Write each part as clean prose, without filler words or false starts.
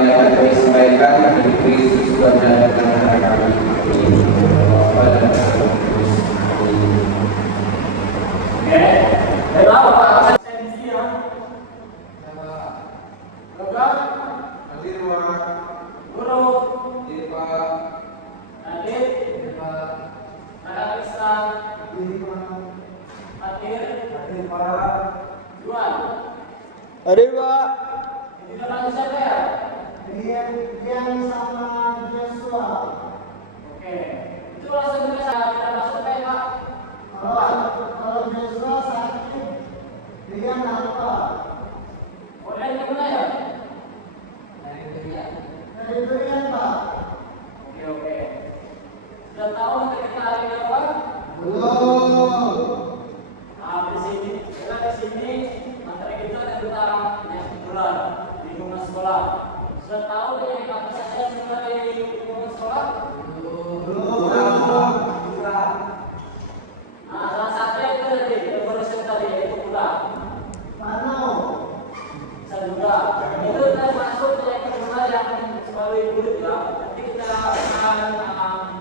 yang akan kami sampaikan dari Kristus dan kami. Hadir Pak. Ini nama siapa ya? Dian sama Joshua. Oke. Itu langsung kita masuk ya Pak. Kalau Joshua sakit, Dian apa? Oh dari mana ya? Dari Dian Pak. Oke. Sudah tahu nanti kita hari ini apa? Belum. Nah di sini materi kita tentang bulan lingkungan sekolah. Sudah tahu deh apa saja sebagai lingkungan sekolah? Belum. Nah salah satunya itu tadi yang baru saya tadi yaitu pula. Mana? Bisa juga. Itu kita masuk ke yang kedua yang sebagai murid ya. Nanti kita akan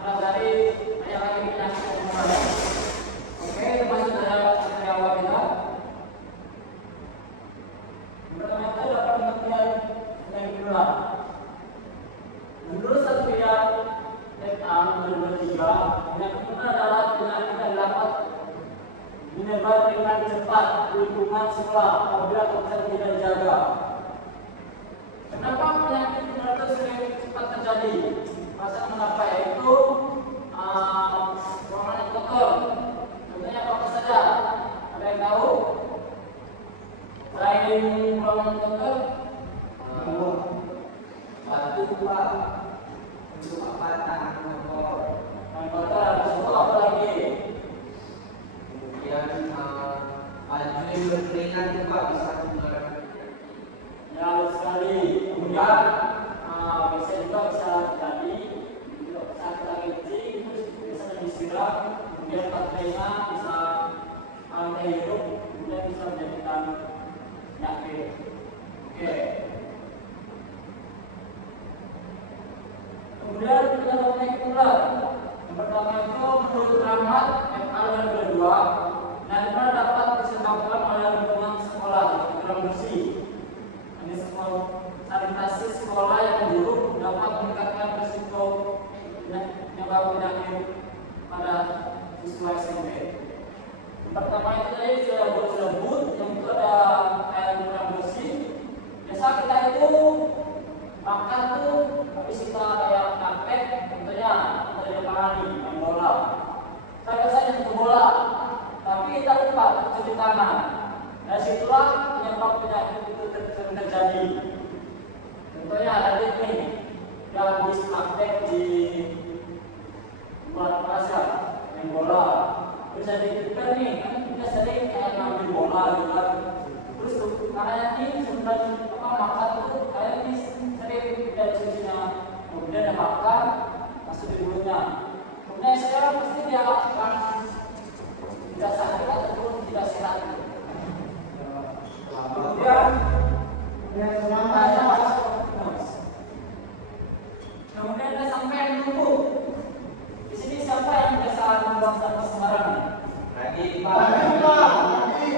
pelajari banyak lagi penyakit yang ada. Oke, masuk ke materi awal kita. Pertama itu dapat pengertian yang kedua. Menurut sertifikat tentang 2023, yang kedua adalah penyakit yang dapat menyebar dengan cepat di lingkungan sekolah apabila tidak dijaga. Kenapa penyakit itu sering cepat terjadi? Masa mengapa yaitu ruangan yang kotor. Contohnya apa saja? Ada yang tahu? Selain ruangan kotor, batu Pak, untuk apa tangan kotor, yang kotor ada semua apa lagi? kemudian baju yang berkeringat itu Pak bisa menularkan. Ya sekali. Kemudian bisa terjadi sakit kencing, bisa disiram, kemudian bakterinnya bisa terhirup, kemudian bisa menjadikan penyakit. Oke. Kemudian kita penyakit ular. Yang pertama itu menurut Rahmat FA yang kedua, nantinya dapat disebabkan oleh lingkungan sekolah kurang bersih. Ini sanitasi sekolah yang buruk dapat meningkatkan risiko penyebab penyakit pada siswa SMP. Yang pertama itu tadi sudah disebut, yang itu ada air kurang bersih. Biasa kita itu makan tuh habis kita kayak kampek, contohnya kita di lapangan nih main bola. Kita biasanya ke bola, tapi kita lupa cuci tangan. Dari situlah penyebab penyakit itu terjadi. Contohnya ada nih, dia habis kampek di luar pasar main bola. Terus ada kita nih, kan kita sering kayak ngambil bola gitu kan. Terus karena ini sebenarnya makan itu kayak ini sering dari sisinya, kemudian dia makan masuk di mulutnya. Kemudian sekarang pasti dia akan tidak sakit ataupun tidak sehat. Kemudian kemudian dia sampai menumpuk. Di sini siapa yang biasa membuang sampah sembarangan? Lagi Lagi Pak, Pak. Lagi.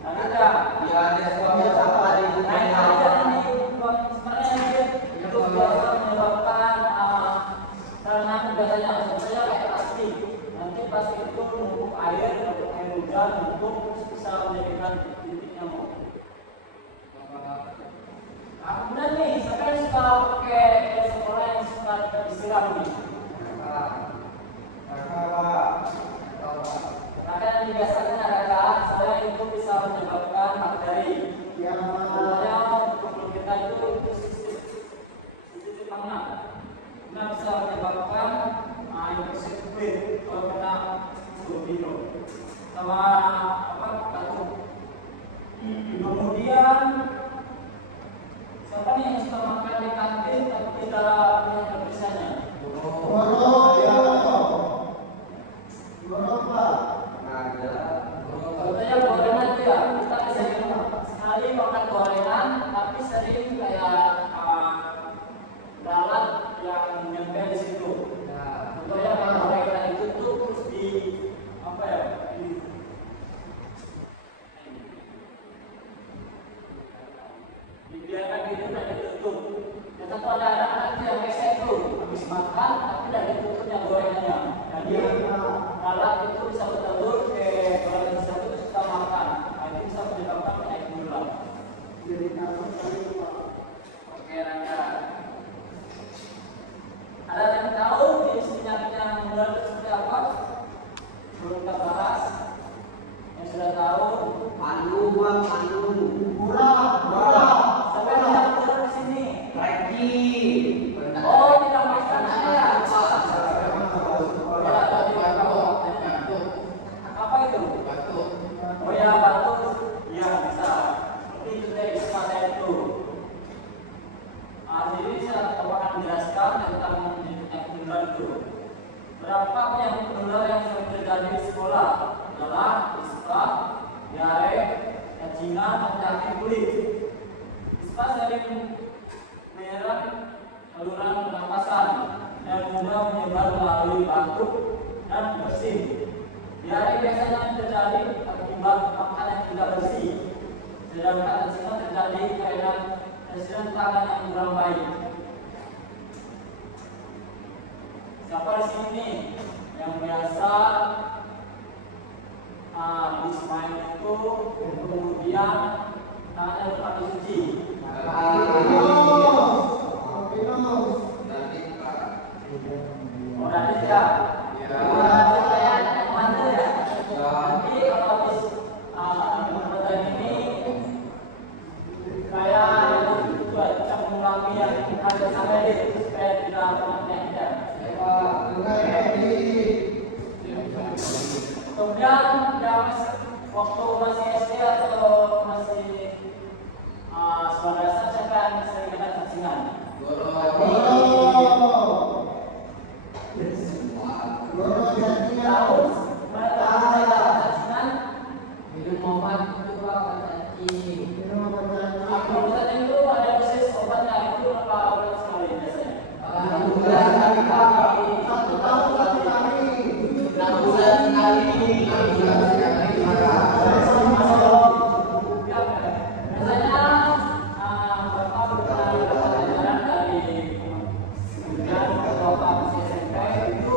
Ada. ya ada suami sampah di Nah, depan. sebenarnya itu biasa menyebabkan karena biasanya saya kayak plastik. Nanti plastik itu menumpuk air hujan untuk bisa menjadikan titik nyamuk. Kemudian nih, siapa yang suka pakai sekolah yang suka disiram nih? Karena yang biasanya adalah saya itu bisa menyebabkan bakteri. Yang Sebenarnya tubuh kita itu sistem pangan. Nah bisa menyebabkan infeksi kulit kalau kena biru sama batuk. Kemudian siapa nih yang suka makan di kantin tapi tidak punya terpisahnya? Borok ya. Borok Pak. Contohnya gorengan itu ya, kita sering sekali makan gorengan tapi sering kayak sudah tahu. Pandu, Pak, pandu. Sampai tidak turun di sini. Reki. Oh, tidak makan ya. Apa itu? Oh ya, batu. Ya, bisa. Seperti itu dari kata itu. Jadi saya akan menjelaskan tentang penyakit menular itu. Berapa penyakit menular yang sering terjadi di sekolah adalah ispa, diare, cacingan, dan penyakit kulit. Ispa sering menyerang saluran pernapasan dan mudah menyebar melalui batuk dan bersin. Diare biasanya terjadi akibat makan yang tidak bersih, sedangkan cacingan terjadi karena hasil tangan yang kurang baik. Siapa di sini yang biasa habis main itu kemudian tangannya dipakai suci? Oh, nanti ya. Mana ya? Nanti kalau habis pertandingan ini saya bisa mengulangi yang ada sampai di supaya tidak terjadi. Kemudian waktu masih SD atau masih sekolah dasar saya kan sering kena cacingan. Tahu mana saya dapat cacingan? Minum obat itu Pak, cacing. Aku tadi itu ada dosis obatnya itu berapa bulan sekali biasanya? 6 bulan sekali Pak. 1 tahun 1 kali. 6 bulan sekali. 6 bulan sekali. Biasanya Bapak berkali dapat ajaran dari kemudian Bapak masih SMP itu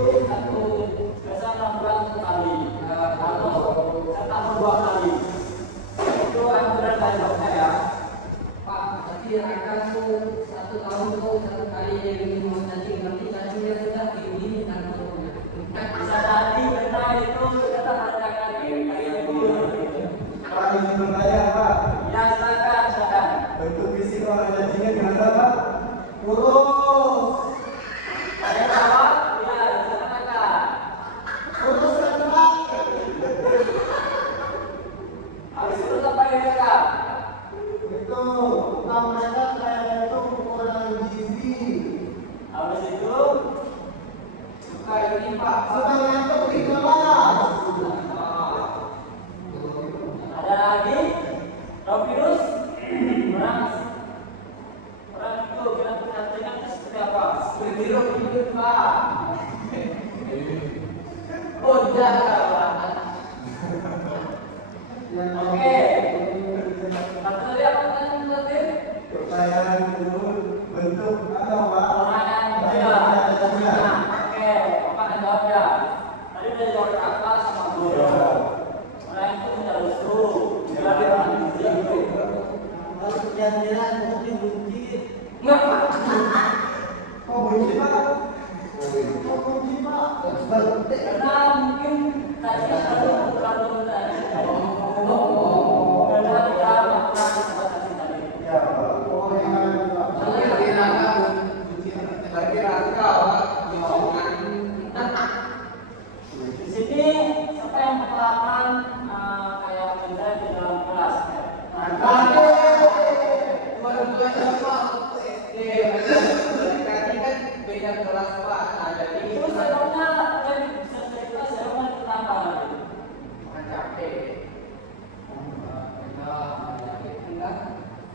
biasa 6 bulan sekali atau setahun 2 kali. Itu anjuran dari dokter ya. Pak, tapi mereka tuh 1 tahun tuh 1 kali dia minum cacing, nanti cacingnya sudah tinggi dan turunnya. Bisa jadi benar itu kita ada kaki itu. Pak, izin bertanya, Pak. Ya silakan. Bentuk fisik orang cacingnya gimana, Pak? Kurus. Ada jawab? Ya silakan. Kurus kan, Pak? Habis itu apa ya kak? Itu, bukan mereka kayak itu kurang gizi. Habis itu Suka ini Pak. Suka ngantuk di kelas. ada lagi virus orang itu kira cacingan itu seperti apa? Berbiru hidup Pak. Oh jangan Pak. Oke. Tapi tadi apa pertanyaan tadi? Pertanyaan itu bentuk apa, Pak? Pertanyaan dia. Oke, Bapak akan jawab ya. Tadi udah jawab kakak sama guru. Orang itu tidak lusu. Dia orang gizi gitu. Kalau kejadian mungkin buncit. Enggak Pak. Kok buncit, Pak? Kok buncit, Pak? Karena mungkin tadi terlalu tadi. Karena dia melakukan sesuatu tadi. Ya, Pak. Oh, yang Pak. Berarti raka Pak. Di sini siapa yang pengalaman kayak benda di dalam kelas? Dua-duanya Pak waktu SD. Berarti kan beda kelas Pak. Nah jadi Itu sebabnya dari bisa cerita sebabnya kenapa? bukan capek. Enggak.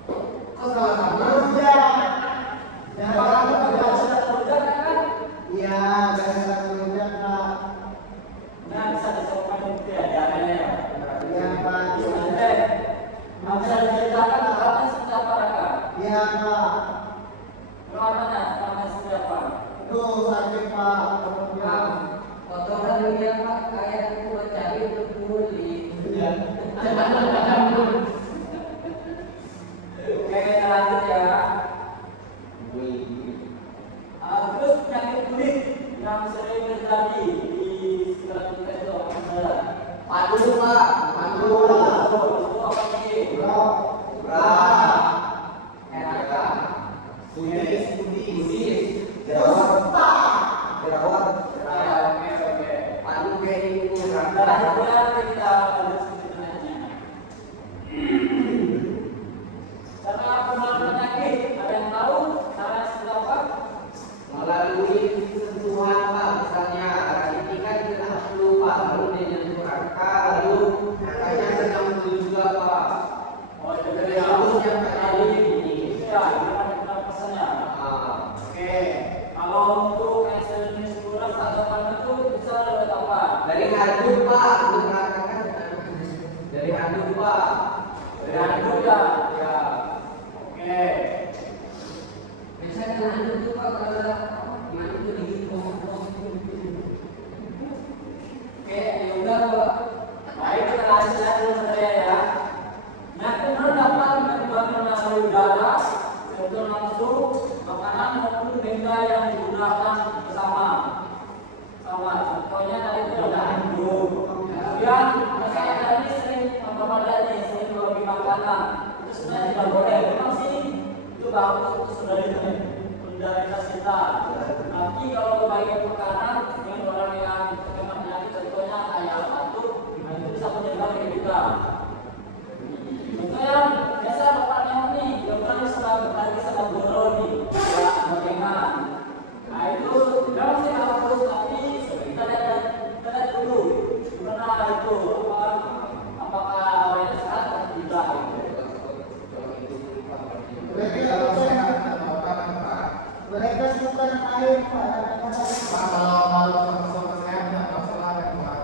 Kok sama-sama? Ya, Kalau sudah kerja kan, iya, gara-gara kemudian, Pak. nah bisa disebutkan itu ya diaranya ya. Iya, Pak. Bisa diceritakan berapa setiap mereka? Iya, Pak. Berapanya sama setiap Itu sakit, Pak. Kemudian. Kotoran dia Pak kayak aku cari untuk kuli. Iya. Oke, kita lanjut ya. Terus penyakit kulit yang sering terjadi di sekitar kita itu apa? Pandu Pak, pandu. Beri adu dua. Beradu ya. Ya. Oke. Biasanya kan adu itu kalau ada gimana itu dihitung. Oke, ya udah Pak. Baik, kita lanjutkan dulu saudara ya. Nah, kemudian dapat menyebabkan melalui udara, contoh langsung makanan maupun benda yang digunakan bersama. Sama, contohnya tadi itu ada handuk. Kemudian masyarakat ini sering mempermadani, sering berbagi makanan. Itu sebenarnya tidak boleh. Memang sih itu bagus untuk solidaritas kita. Tapi kalau berbagi makanan dengan orang yang terkena penyakit, contohnya kayak batuk, nah itu bisa menyebabkan kita. Contohnya biasa bapaknya nih, yang pernah berbagi sama guru nih, ya bagaimana? Nah itu memang sih bagus, tapi kita lihat dulu, karena itu apakah awalnya sehat atau tidak? Mereka suka air Pak.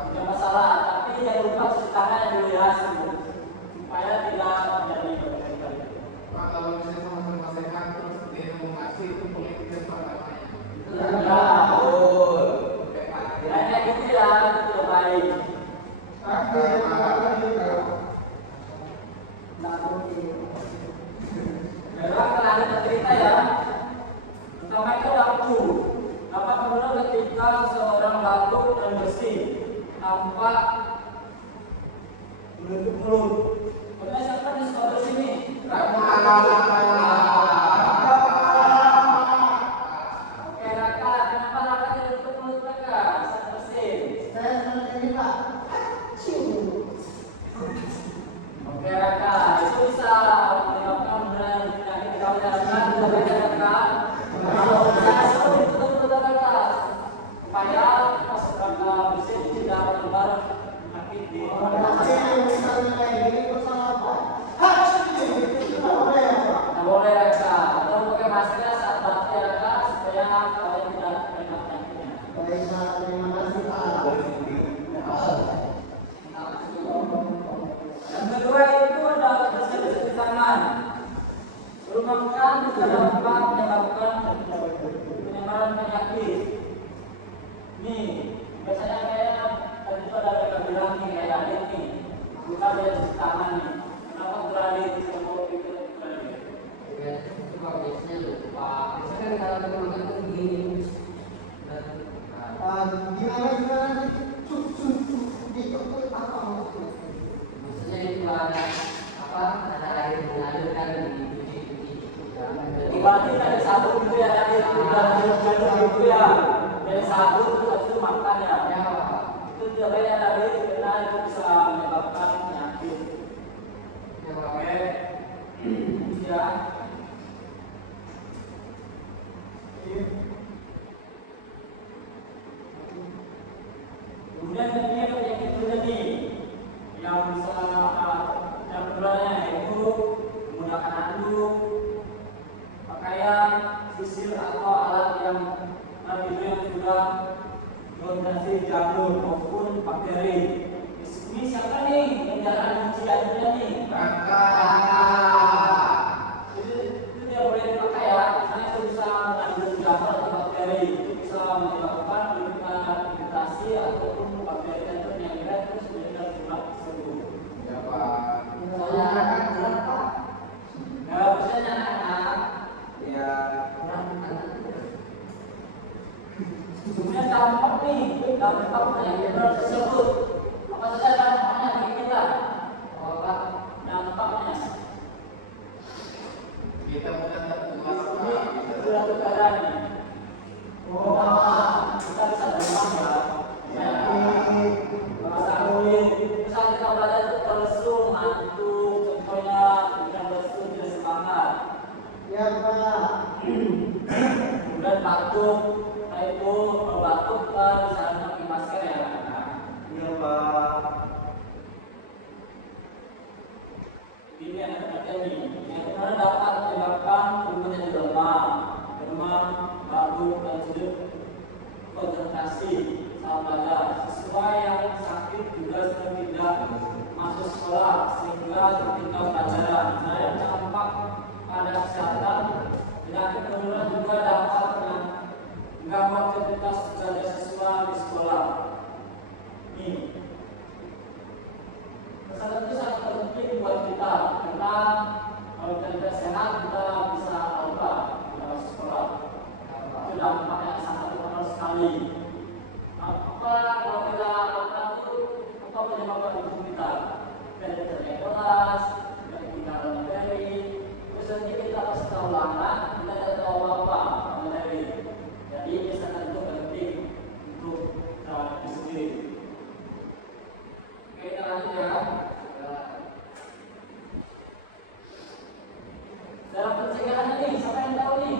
Tidak masalah, tapi jangan lupa cuci tangan dulu ya, supaya tidak menjadi infeksi. Ya, betul. Ya, kayak gitu ya, itu sudah baik. Memang terakhir cerita ya. Pertama itu waktu. Dapat menurut ketika seorang batuk dan bersih tanpa menutup mulut. Pernah siapa di sekolah sini? Oke, Raka, kenapa Raka tidak tutup mulut Raka? Bisa bersih. Saya seperti ini Pak. Oke, Raka, itu bisa menyebabkan penyakit kalau jalan Raka. Supaya pas Raka bersih tidak menyebar penyakit di Nah, boleh Raka, atau pakai masker saat batuk Raka supaya kalian tidak kena penyakitnya. Baik Pak, terima kasih Pak. Yang kedua itu ada bersih-bersih tangan. Sebelum makan kita dapat menyebabkan penyebaran penyakit. Nih, biasanya kayak tadi itu ada yang bilang nih kayak adik nih, buka bersih tangan nih. Kenapa beralih semua itu beralih? Ya, itu Pak biasanya lupa. Biasanya kan kalau kita makan tuh begini. Gimana ditutup apa maksudnya? Maksudnya itu ada air mengalir kan dicuci. Berarti dari sabun itu ya, tadi itu itu ya, dari sabun itu makan ya. Ya, Itu tidak baik ada air karena itu bisa menyebabkan penyakit. ya Pak. Oke, ya. Kemudian ini penyakit terjadi yang bisa yang kedua yaitu menggunakan handuk, pakaian, sisir atau alat yang sudah mengontrasi jamur maupun bakteri. Ini siapa nih yang jarang mencuci handuknya nih? Itu tidak boleh dipakai ya, karena itu bisa mengandung jamur atau bakteri. Itu bisa menyebabkan iritasi ataupun bakteri itu yang berat terus menjadi surat sembuh. Soalnya anak-anak Pak. Ya, biasanya anak-anak kemudian dampak penyakit tersebut. Apa saja dampaknya bagi kita? Apa dampaknya? Kita mudah tertular. Ini sudah keadaan nih. Kita bisa demam ya. Rasa kulit. Misal kita belajar itu terlesu, ngantuk, contohnya dengan lesu tidak semangat. Ya Pak. Kemudian batuk, nah itu kalau batuk kita bisa pakai masker ya. Iya Pak. Ini yang terjadi. Yang benar dapat menyebabkan tubuhnya demam, batuk dan sulit konsentrasi saat belajar. Siswa yang sakit juga sudah tidak masuk sekolah ketika pelajaran. Selain dampak pada kesehatan, penyakit menular juga dapat mengganggu aktivitas belajar siswa di sekolah. Ini pesan itu sangat penting buat kita karena kalau kita tidak sehat kita bisa lupa dalam sekolah. Itu dampaknya sangat besar sekali. Apa kalau kita lakukan itu apa penyebab tubuh kita? Kita tidak kelas, tidak tinggal materi, terus nanti kita pas tahu lama kita tidak tahu apa materi. Jadi ini sangat penting untuk kita sendiri. Oke, kita lanjut ya. Dalam pencegahan ini, siapa yang tahu nih?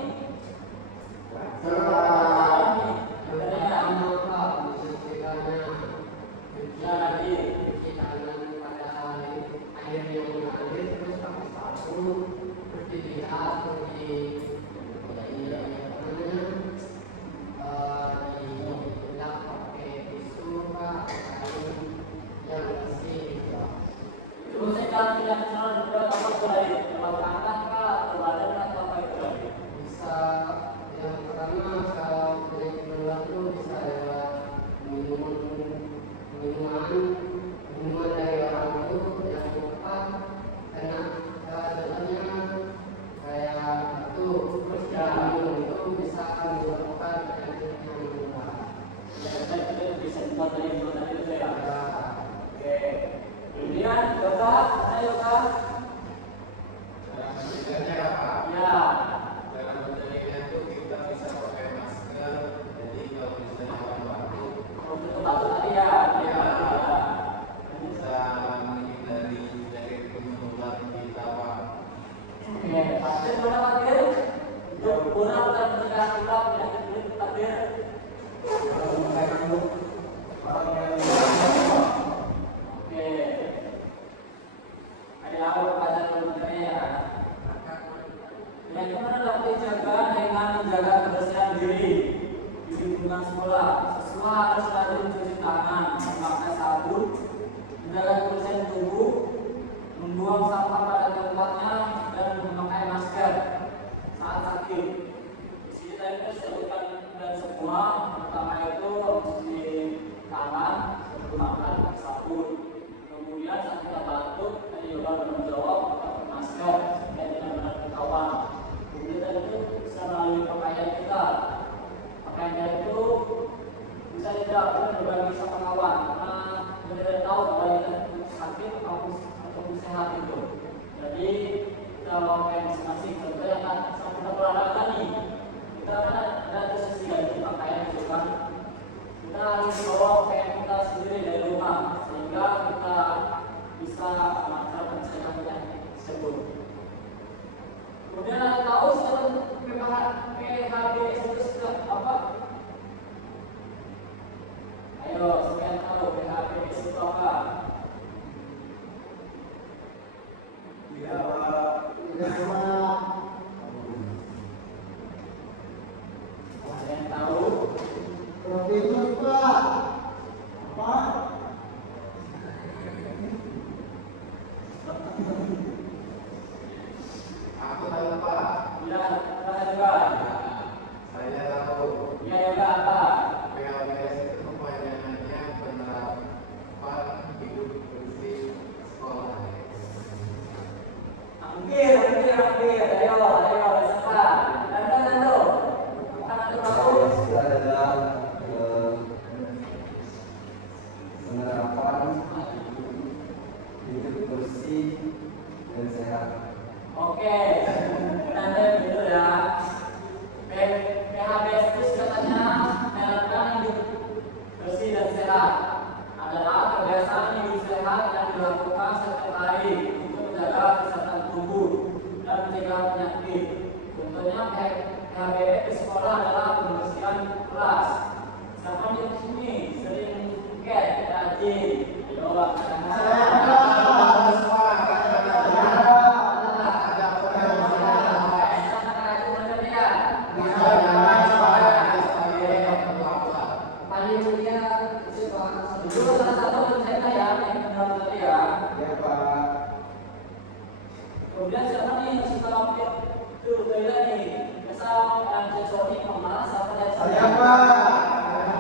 Saya Pak.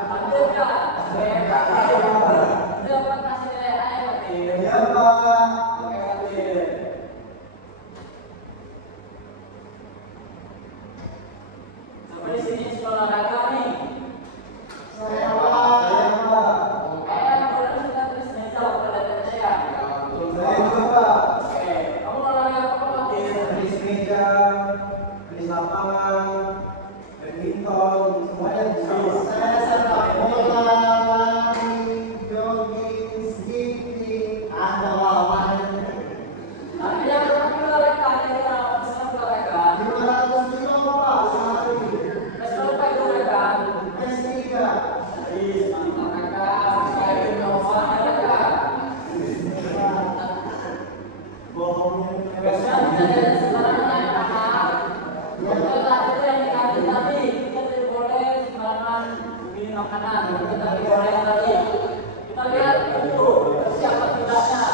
Lanjutkan. Dapat kasih nilai A ya, Fatir? Iya Pak. Oke, Fatir. Sampai di sini sekolah olahraga nih. Saya Pak. Saya Pak. Boleh sudah tulis meja pada saya. Saya juga Pak. Oke, kamu olahraga apa, Fatir? Tenis meja, tenis lapangan, badminton, semuanya bisa. Saya sepak bola, lari, jogging, skipping, ada lawan. Nanti yang kamu olahraga, kira-kira bisa olahraga. 500 kilo Pak sehari. Selalu pakai olahraga. S3. Ih, mantap kakak. Saya ingin olahraga. Bohongnya. Biasanya kita dari sembarangan ya, kakak. Kita itu yang dikasih tadi, kita tidak boleh sembarangan bikin makanan. Kita tidak boleh tadi. Kita lihat itu siapa tidaknya.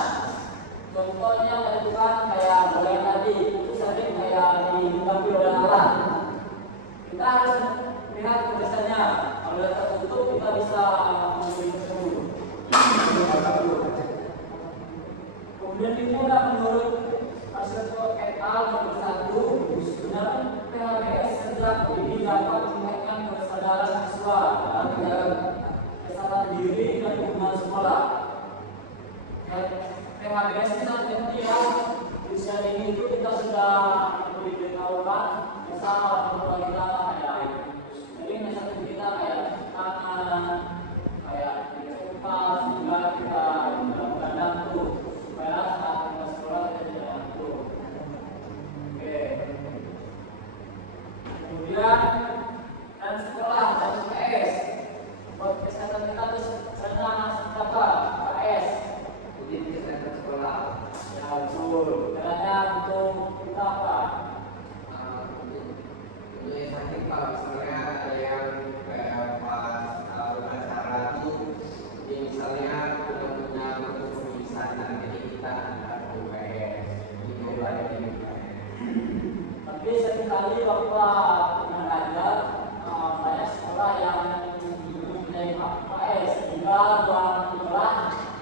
Contohnya menentukan kayak boleh tadi itu sering kayak dihinggapi oleh orang. Kita harus lihat tulisannya. Kalau lihat tertutup kita bisa memberi tersebut. Kemudian dimulai menurut Arsitektur et al. Nomor 1, sebenarnya PHBS sejak ini dapat meningkatkan kesadaran siswa dalam kesadaran diri dan hubungan sekolah. PHBS ini sangat penting ya. Di usia ini itu kita sudah diberitahukan misal orang tua kita kayak sering misalnya kita kayak tangan kayak dicoba sehingga kita kadang tuh supaya saat kita sekolah kita tidak ngantuk. Oke. Kemudian dan sekolah dan UPS buat kesehatan kita harus renang apa UPS. Jadi kesehatan sekolah. Ya betul. Caranya untuk kita apa? Untuk yang sakit Pak, misalnya ada yang kayak pas acara tuh, ya misalnya punya kesulitan, jadi kita ada UPS, itu ada di UPS. Tapi seringkali Bapak mengajar banyak sekolah yang mempunyai UPS sehingga ruang sekolah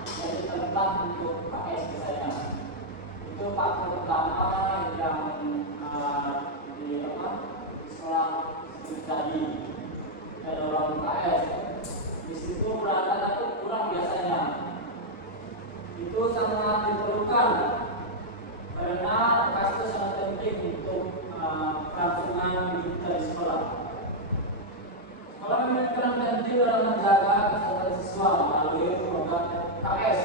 jadi tempat untuk UPS biasanya. Itu faktor pertama yang di sekolah tadi ada orang UKS. Di situ peralatan itu kurang biasanya. Itu sangat diperlukan karena UKS itu sangat penting untuk kelangsungan hidup kita di sekolah. Sekolah memiliki peran penting dalam menjaga kesehatan siswa melalui program UKS.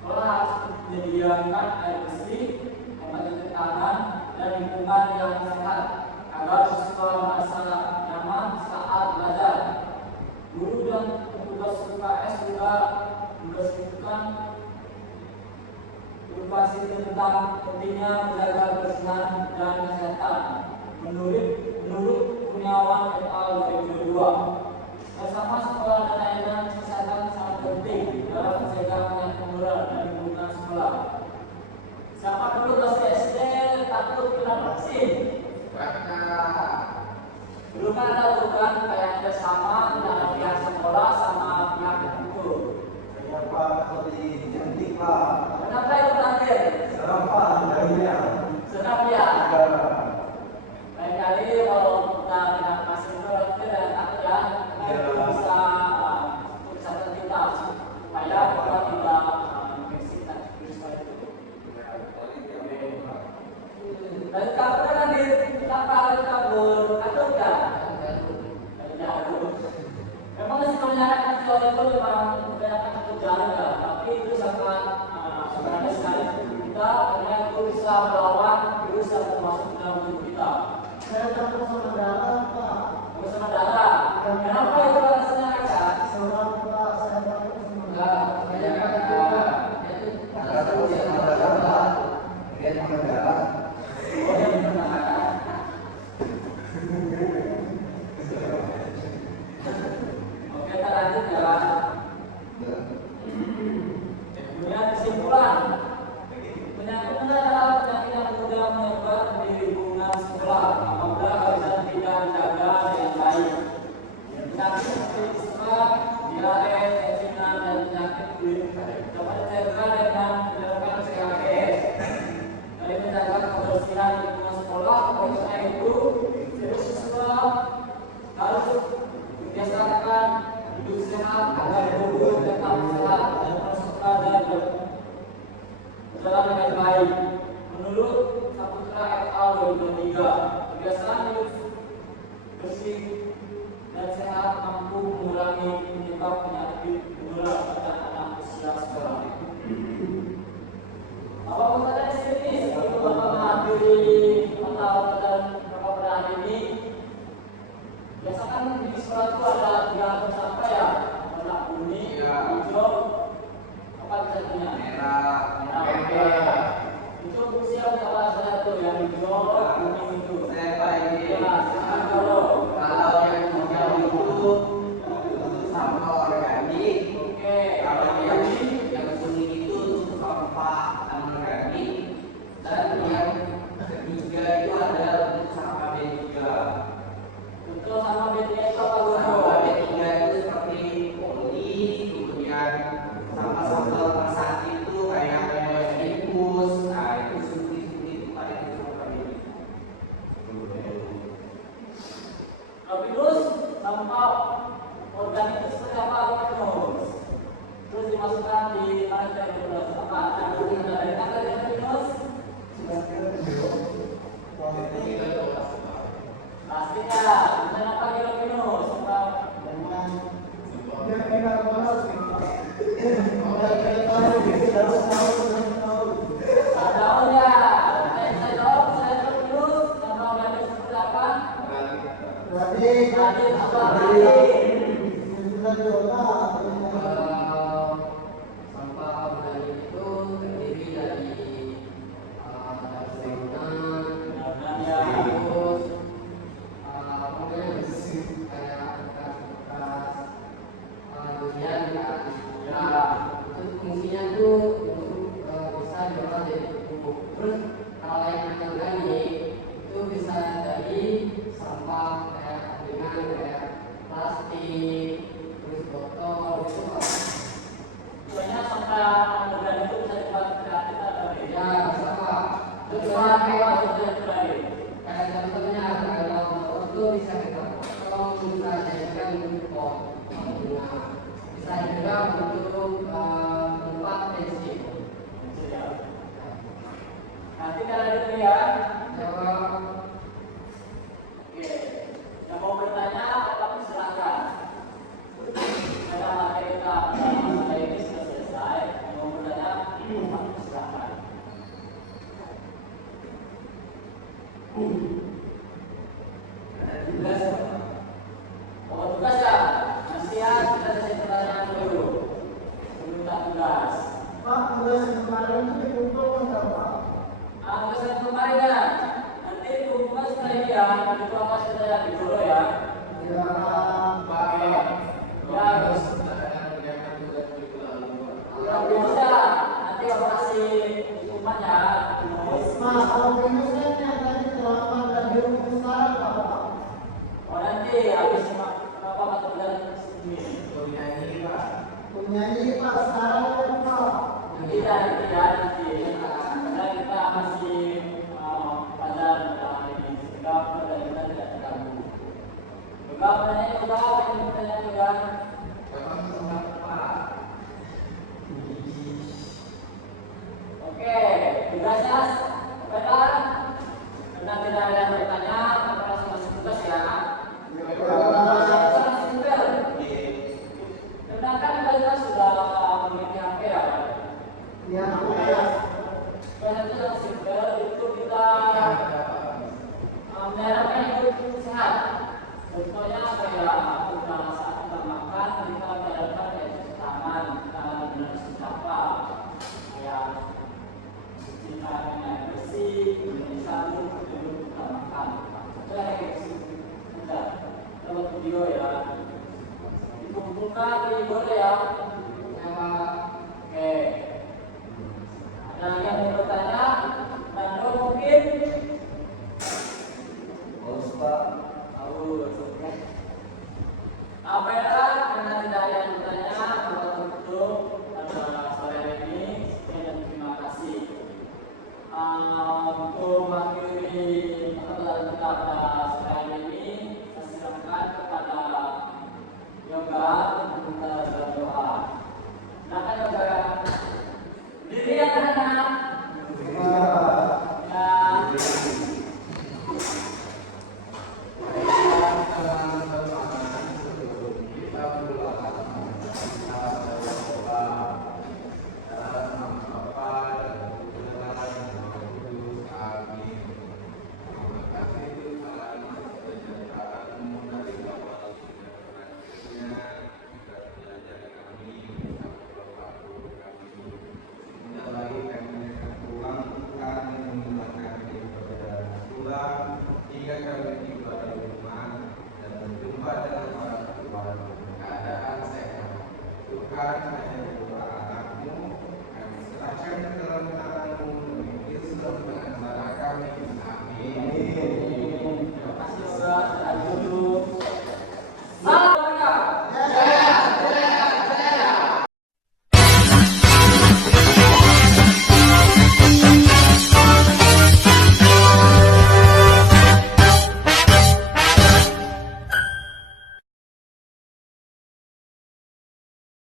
Sekolah harus menyediakan air bersih, tempat cuci tangan, dan lingkungan yang sehat agar siswa merasa nyaman saat belajar. Guru dan petugas UKS juga mendiskusikan edukasi tentang pentingnya menjaga kebersihan dan kesehatan. Menurut Kurniawan et al. 2002, bersama sekolah dan layanan kesehatan sangat penting dalam mencegah penyakit menular dan lingkungan sekolah. Siapa dulu dosen SD takut kena vaksin? Dulu kan ada aturan kayak kerjasama antara pihak sekolah sama pihak itu. Saya Pak, lebih cantik Pak. Kenapa itu terakhir? Serem Pak, jadinya. Sedap ya. Lain kali kalau kita tidak kasih itu nanti ada takut ya. Itu bisa kesehatan kita supaya kita tidak infeksi virus itu. Dan kabur kan di lapar kabur atau enggak? Memang sebenarnya soal itu memang kebanyakan pekerjaan ya, tapi itu sangat sebenarnya sekali kita karena itu bisa melawan virus yang masuk ke dalam tubuh kita. Saya takut sama darah Pak. Virus sama darah. Kenapa itu rasanya kakak? Seorang Pak, saya takut sama Enggak, darah. Oke, kita lanjut ya. Kemudian kesimpulan. Penyakit menular adalah penyakit yang mudah menyebar di lingkungan sekolah apabila kebersihan tidak dijaga dengan baik. berjalan dengan baik. Menurut Saputra et al. 2023, kebiasaan hidup bersih dan sehat mampu mengurangi penyebab penyakit menular pada anak usia sekolah. Bapak Bapak di sini sebelum Bapak menghadiri atau dan Bapak pada hari ini, biasakan di sekolah itu ada 3 pencapaian, warna kuning, hijau, apa saja? Merah. Itu usia berapa saja tuh yang hijau, kuning itu? Kalau yang hijau itu sampah organik. Kalau yang kuning itu sampah anorganik. Dan yang ketiga itu adalah untuk sampah B3. Untuk sama bedanya itu apa guru? Sampah B3 itu seperti poli, kemudian sampah-sampah rumah sakit itu kayak infus, nah itu suntik-suntik itu pada itu sampah B3. Terus sampah organik itu seperti apa terus? Terus dimasukkan di mana terus apa? Dari mana terus? Pastinya, dan apa kilo-kilo? Tahu ya? Saya jawab, saya terus sampah organik seperti apa? Tadi apa? Sampah organik itu terdiri dari sayuran, terus pokoknya bersih kayak bekas durian kan. Itu fungsinya tuh untuk bisa diolah jadi pupuk. Terus kalau yang anorganik itu bisa dari sampah kayak ringan kayak plastik, terus botol itu Soalnya sampah organik itu bisa dibuat kreatif atau beda. ya sama. Terus Cuma kayak terakhir. kayak contohnya kalau botol itu bisa kita potong, bisa jadikan untuk pot bunga, bisa juga untuk tempat pensil. Nanti kalau ada pilihan, Jawab. oke. Yang mau bertanya, Bapak silakan. Karena materi kita masalah ini sudah selesai. Yang mau bertanya, Bapak silakan. Tugas, bawa tugas ya. Nasihat kita kasih pertanyaan dulu. Minta tugas. Pak, tugas yang kemarin itu dikumpulkan nggak, Pak? Tugas yang kemarin ya. Nanti tugas saya itu apa saja di dulu ya. Ya, Pakai ya kalau bisa nanti aku kasih hukumannya. Pak, kalau penyusun yang tadi terlambat dan dihukum sekarang, Pak. Oh nanti habis kenapa mata pelajaran ini? Penyanyi, Pak, sekarang ya, Pak. Tidak nanti karena kita masih pelajaran hari ini sehingga pelajaran kita tidak terganggu. Juga pertanyaan juga pertanyaan juga. Oke, tugasnya benar. Karena tidak ada yang bertanya, kita langsung masuk tugas ya. Sangat simpel. Karena kan kita sudah memiliki HP ya. Ya, Karena itu yang simpel itu kita menerapkan hidup sehat. Contohnya kayak kita saat kita makan kita menerapkan kayak cuci tangan, kita benar apa kayak cuci tangan yang bersih, cuci sabun sebelum kita makan. Itu yang kayak gitu. Sudah, lewat video ya. Dikumpulkan di boleh ya. Oke. Nah, yang mau bertanya, Nando mungkin? Apa ya? Karena tidak ada yang bertanya, kita tutup sore ini. Sekian dan terima kasih. Untuk mengakhiri pelajaran kita pada sore ini, saya silakan kepada Yoga untuk berdoa. Silakan Yoga. Diri yang tenang.